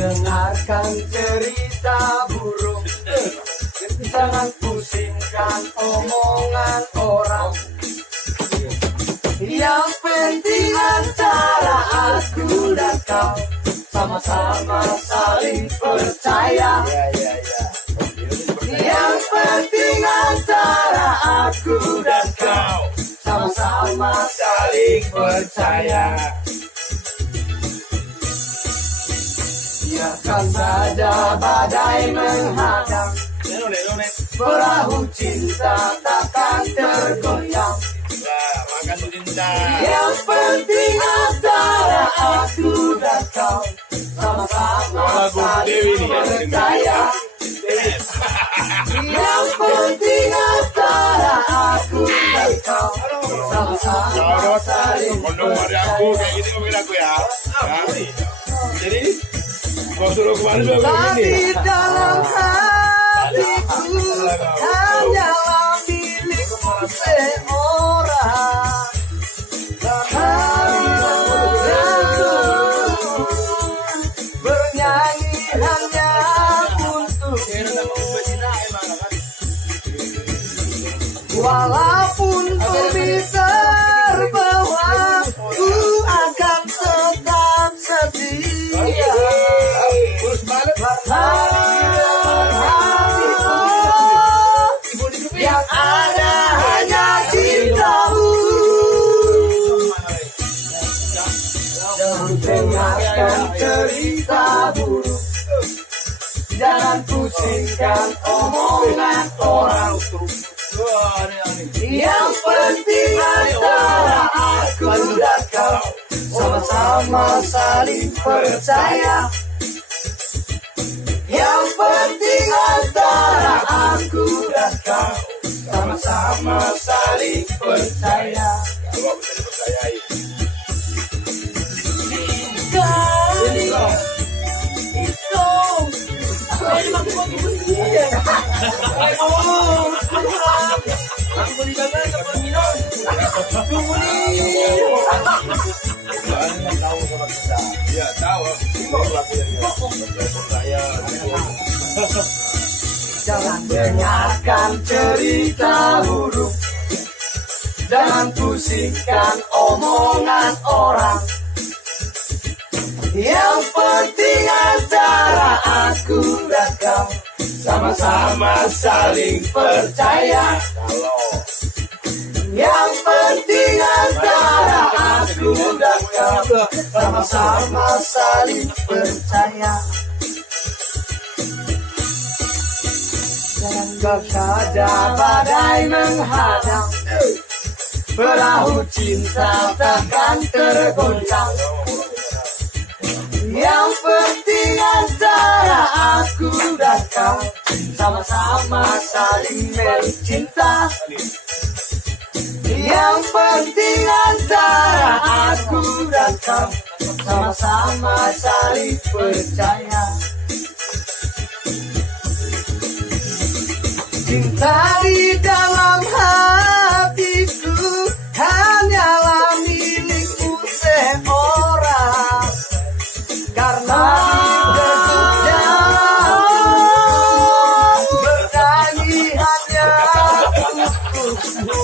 dengarkan cerita buruk. Jangan pusingkan omongan orang. Yang penting antara aku dan kau sama-sama saling percaya. Yang penting antara aku dan kau sama-sama saling percaya. Biarkan saja badai menghadang, perahu cinta takkan tergoyang. Yang penting antara aku dan kau sama-sama saling percaya. Yang penting antara aku dan kau sama-sama saling percaya. Jadi kau suruh kemarin juga begini. Di dalam hatiku hanyalah milikmu seorang. Bernyanyi hanya untukmu. Walaupun bumi terbawa, ku akan tetap setia. Yang ada hanya cintamu. Jangan dengarkan cerita buruk, jangan pusingkan omongan orang. Yang penting antara aku dan kau sama-sama saling percaya. Yang penting antara aku dan kau sama-sama saling percaya. Kalau bisa dipercayai. Ya tahu. Jangan dengarkan cerita buruk, jangan pusingkan omongan orang. Yang penting antara aku dan kau sama-sama saling percaya. Yang penting antara aku dan kau sama-sama saling percaya. Jangan saja badai menghadang, perahu cinta takkan tergoncang. Yang penting antara aku dan kau sama-sama saling mencinta. Yang penting antara aku dan kau sama-sama saling percaya. Cinta di dalam hatiku hanyalah milikmu seorang. Karena hidupnya bernyanyi hanya untukmu.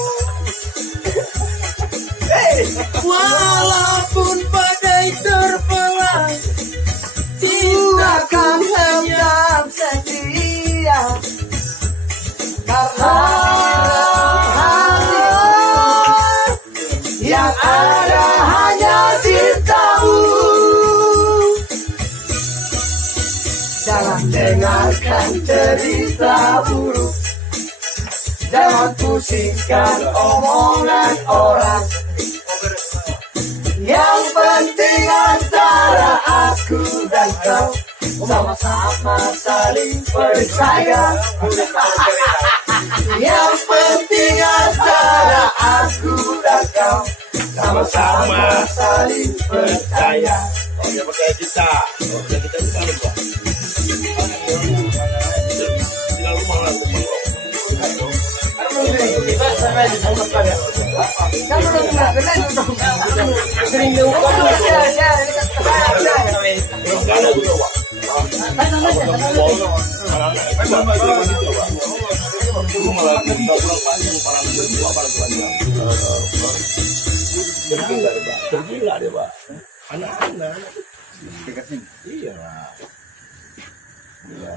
Walaupun badai terbelah, ku akan tetap setia. Karena yang ada hanya cintamu. Jangan dengarkan cerita buruk, jangan pusingkan omongan orang. Yang penting antara aku dan kau sama-sama saling percaya. Yang penting antara aku dan kau sama-sama saling percaya. Oke, percaya kita. Oke, kita bisa lupa. Tinggal rumah lah. Sering Tergila dia, Pak. Anak-anak. Iya, Pak. Iya.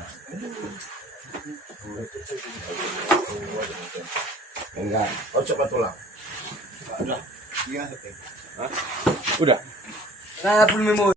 Enggak, oh coba tulang. Udah. Udah. Nah, belum mau.